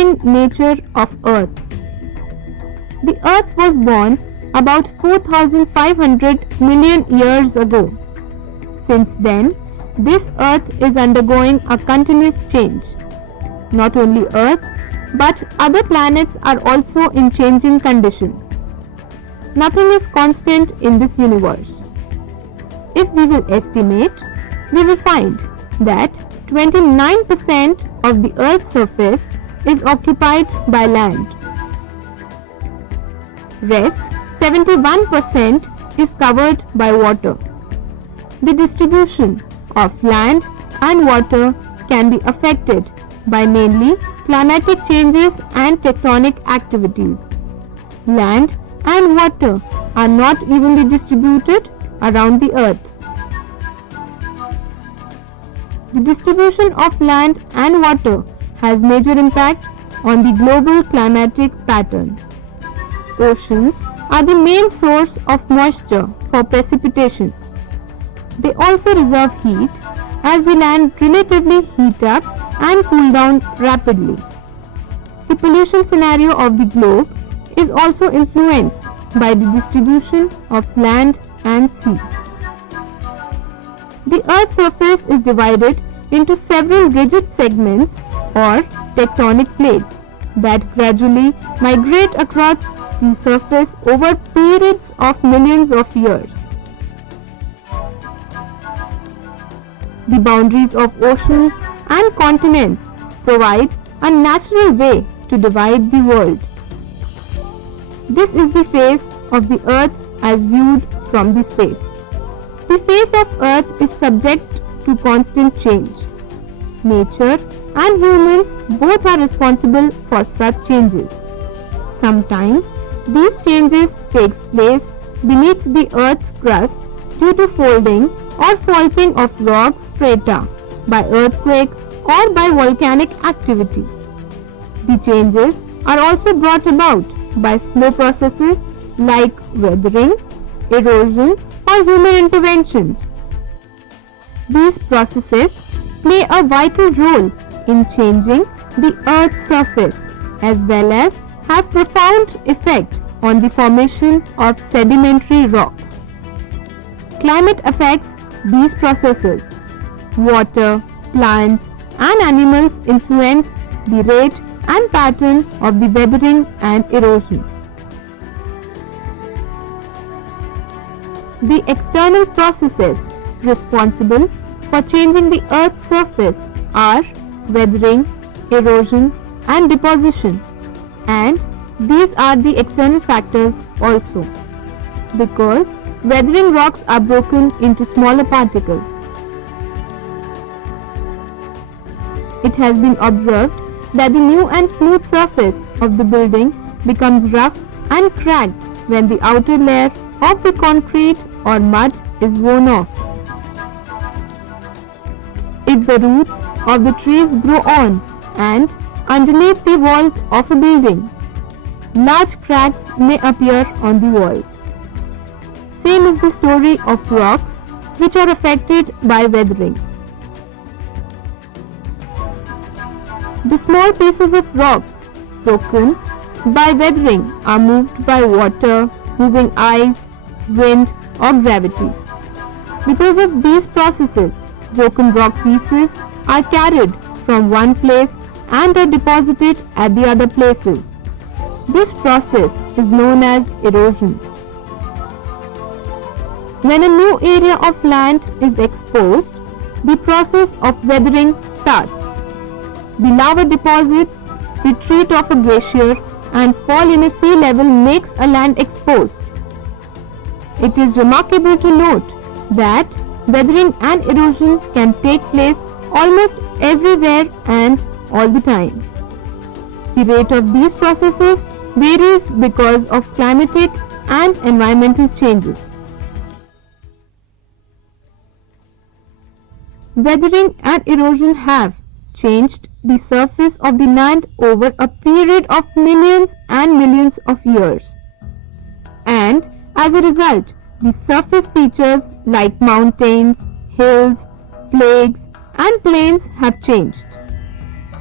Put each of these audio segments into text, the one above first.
changing nature of Earth. The Earth was born about 4,500 million years ago. Since then, this Earth is undergoing a continuous change. Not only Earth, but other planets are also in changing condition. Nothing is constant in this universe. If we will estimate, we will find that 29% of the Earth's surface is occupied by land. Rest 71% is covered by water. The distribution of land and water can be affected by mainly climatic changes and tectonic activities. Land and water are not evenly distributed around the Earth. The distribution of land and water has major impact on the global climatic pattern. Oceans are the main source of moisture for precipitation. They also reserve heat as the land relatively heat up and cool down rapidly. The pollution scenario of the globe is also influenced by the distribution of land and sea. The Earth's surface is divided into several rigid segments or tectonic plates that gradually migrate across the surface over periods of millions of years. The boundaries of oceans and continents provide a natural way to divide the world. This is the face of the Earth as viewed from the space. The face of Earth is subject to constant change. Nature and humans both are responsible for such changes. Sometimes these changes take place beneath the Earth's crust due to folding or faulting of rock strata by earthquake or by volcanic activity. The changes are also brought about by slow processes like weathering, erosion, or human interventions. These processes play a vital role in changing the Earth's surface as well as have profound effect on the formation of sedimentary rocks. Climate affects these processes. Water, plants, and animals influence the rate and pattern of the weathering and erosion. The external processes responsible for changing the Earth's surface are weathering, erosion, and deposition, and these are the external factors also, because weathering rocks are broken into smaller particles. It has been observed that the new and smooth surface of the building becomes rough and cracked when the outer layer of the concrete or mud is worn off. If the roots of the trees grow on and underneath the walls of a building, large cracks may appear on the walls. Same is the story of rocks which are affected by weathering. The small pieces of rocks broken by weathering are moved by water, moving ice, wind, or gravity. Because of these processes, broken rock pieces are carried from one place and are deposited at the other places. This process is known as erosion. When a new area of land is exposed, the process of weathering starts. The lava deposits retreat of a glacier and fall in a sea level makes a land exposed. It is remarkable to note that weathering and erosion can take place almost everywhere and all the time. The rate of these processes varies because of climatic and environmental changes. Weathering and erosion have changed the surface of the land over a period of millions and millions of years. And as a result, the surface features like mountains, hills, plains and plains have changed.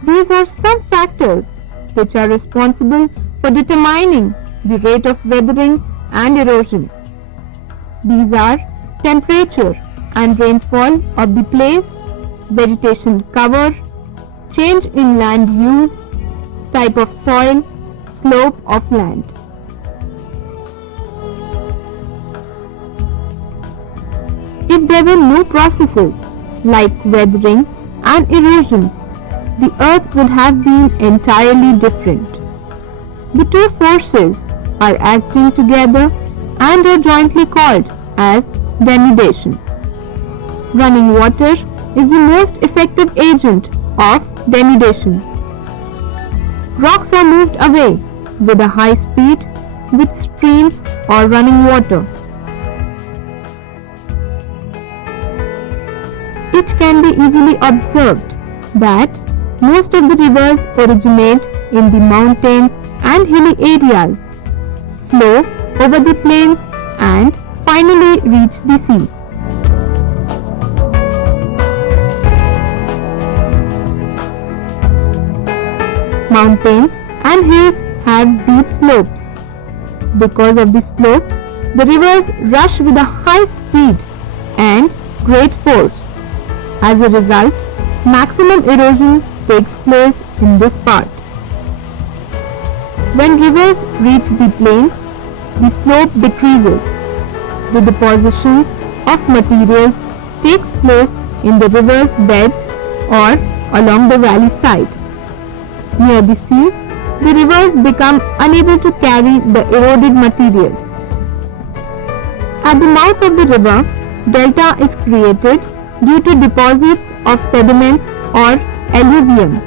These are some factors which are responsible for determining the rate of weathering and erosion. These are temperature and rainfall of the place, vegetation cover, change in land use, type of soil, slope of land. If there were no processes like weathering and erosion, the earth would have been entirely different. The two forces are acting together and are jointly called as denudation. Running water is the most effective agent of denudation. Rocks are moved away with a high speed with streams or running water. It can be easily observed that most of the rivers originate in the mountains and hilly areas, flow over the plains and finally reach the sea. Mountains and hills have deep slopes. Because of the slopes, the rivers rush with a high speed and great force. As a result, maximum erosion takes place in this part. When rivers reach the plains, the slope decreases. The depositions of materials takes place in the river's beds or along the valley side. Near the sea, the rivers become unable to carry the eroded materials. At the mouth of the river, delta is created due to deposits of sediments or alluvium.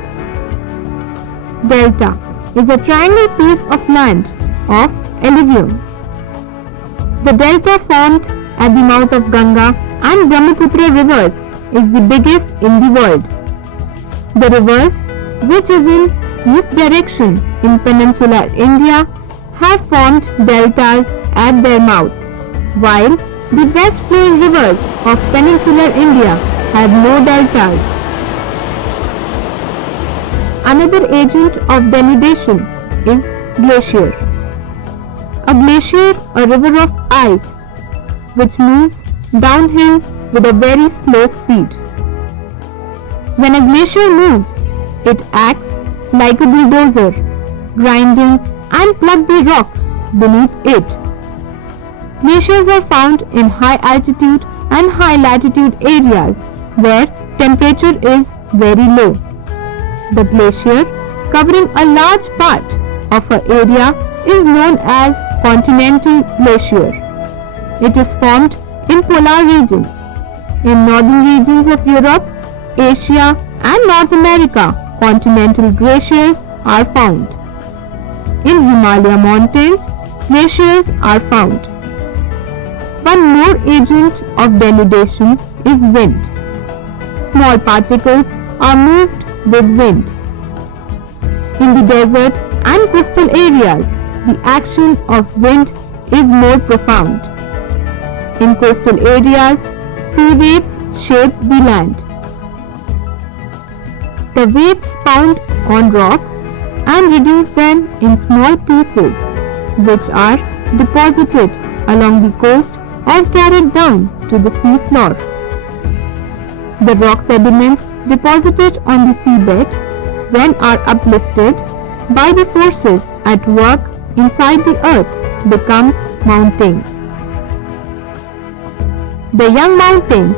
Delta is a triangle piece of land of alluvium. The delta formed at the mouth of Ganga and Brahmaputra rivers is the biggest in the world. The rivers, which is in east direction in peninsular India, have formed deltas at their mouth, while the west flowing rivers of peninsular India have no deltas. Another agent of denudation is glacier. A glacier, a river of ice, which moves downhill with a very slow speed. When a glacier moves, it acts like a bulldozer, grinding and plug the rocks beneath it. Glaciers are found in high altitude and high latitude areas where temperature is very low. The glacier, covering a large part of an area, is known as continental glacier. It is formed in polar regions. In northern regions of Europe, Asia and North America, continental glaciers are found. In Himalaya mountains, glaciers are found. One more agent of denudation is wind. Small particles are moved with wind. In the desert and coastal areas, the action of wind is more profound. In coastal areas, sea waves shape the land. The waves pound on rocks and reduce them in small pieces, which are deposited along the coast or carried down to the sea floor. The rock sediments deposited on the seabed, when are uplifted by the forces at work inside the earth, becomes mountains. The young mountains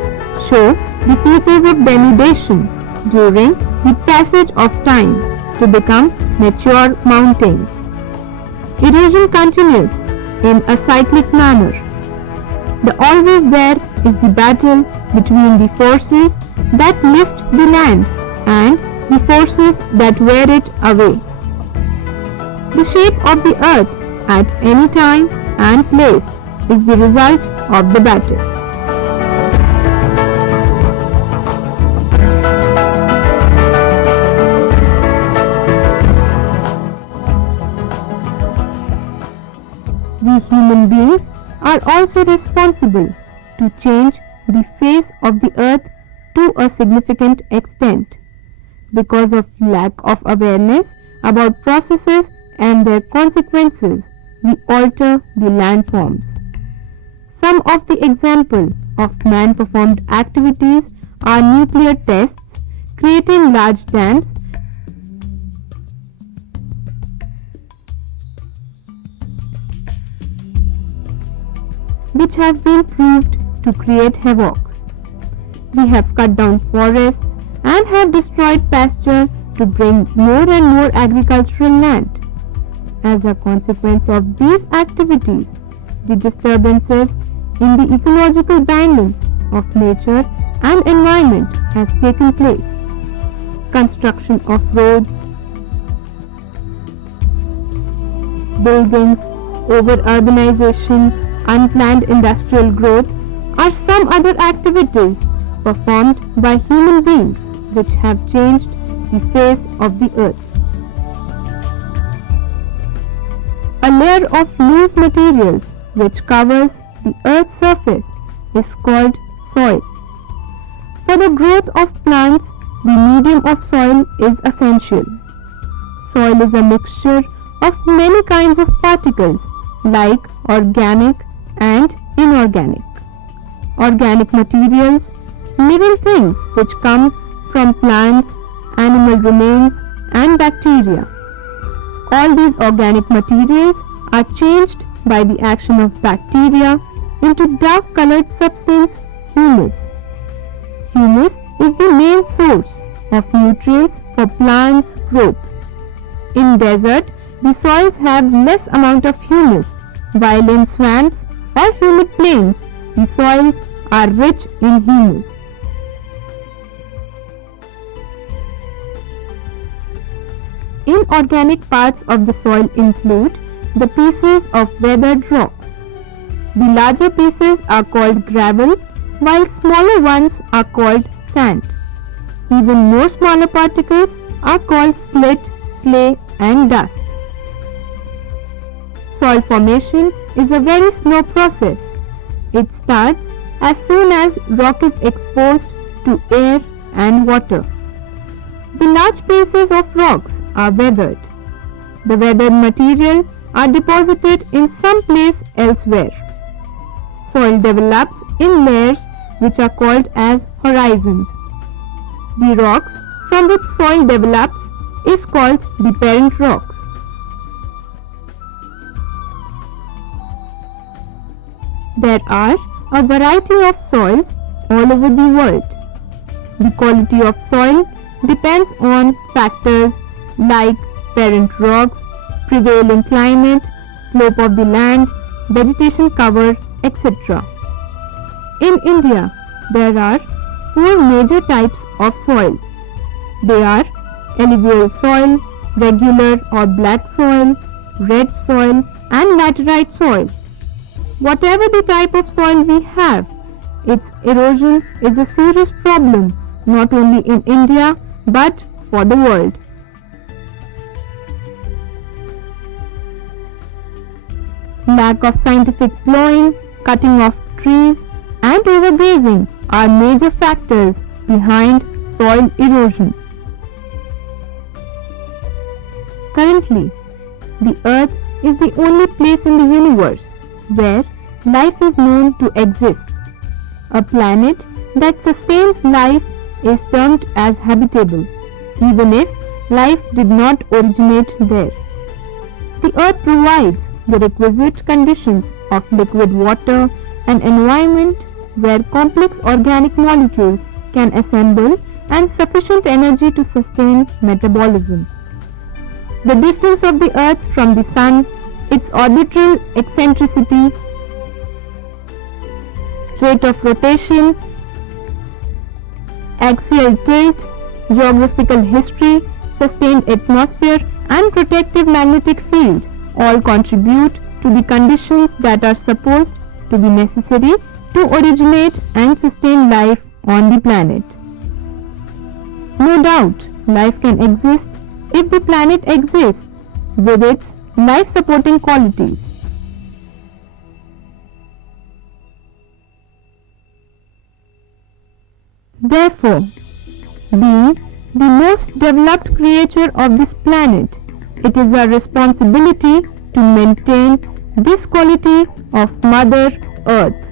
show the features of denudation during the passage of time to become mature mountains. Erosion continues in a cyclic manner. The always there is the battle between the forces that lift the land and the forces that wear it away. The shape of the earth at any time and place is the result of the battle. We human beings are also responsible to change the face of the earth to a significant extent. Because of lack of awareness about processes and their consequences, we alter the landforms. Some of the examples of man-performed activities are nuclear tests, creating large dams, which have been proved to create havocs. We have cut down forests and have destroyed pasture to bring more and more agricultural land. As a consequence of these activities, the disturbances in the ecological balance of nature and environment has taken place. Construction of roads, buildings, over-urbanization, unplanned industrial growth are some other activities performed by human beings which have changed the face of the earth. A layer of loose materials which covers the earth's surface is called soil. For the growth of plants, the medium of soil is essential. Soil is a mixture of many kinds of particles like organic and inorganic. Organic materials, living things which come from plants, animal remains and bacteria. All these organic materials are changed by the action of bacteria into dark colored substance, humus. Humus is the main source of nutrients for plants' growth. In desert, the soils have less amount of humus, while in swamps or humid plains, the soils are rich in humus. Inorganic parts of the soil include the pieces of weathered rocks. The larger pieces are called gravel, while smaller ones are called sand. Even more smaller particles are called slate, clay and dust. Soil formation is a very slow process. It starts as soon as rock is exposed to air and water. The large pieces of rocks are weathered. The weathered material are deposited in some place elsewhere. Soil develops in layers which are called as horizons. The rocks from which soil develops is called the parent rocks. There are a variety of soils all over the world. The quality of soil depends on factors like parent rocks, prevailing climate, slope of the land, vegetation cover, etc. In India, there are 4 major types of soil. They are alluvial soil, regular or black soil, red soil and laterite soil. Whatever the type of soil we have, its erosion is a serious problem not only in India but for the world. Lack of scientific plowing, cutting of trees and overgrazing are major factors behind soil erosion. Currently, the Earth is the only place in the universe where life is known to exist. A planet that sustains life is termed as habitable, even if life did not originate there. The Earth provides the requisite conditions of liquid water, an environment where complex organic molecules can assemble and sufficient energy to sustain metabolism. The distance of the Earth from the Sun, its orbital eccentricity, rate of rotation, axial tilt, geographical history, sustained atmosphere and protective magnetic field all contribute to the conditions that are supposed to be necessary to originate and sustain life on the planet. No doubt, life can exist if the planet exists with its life-supporting qualities. Therefore, being the most developed creature of this planet, It is our responsibility to maintain this quality of Mother Earth.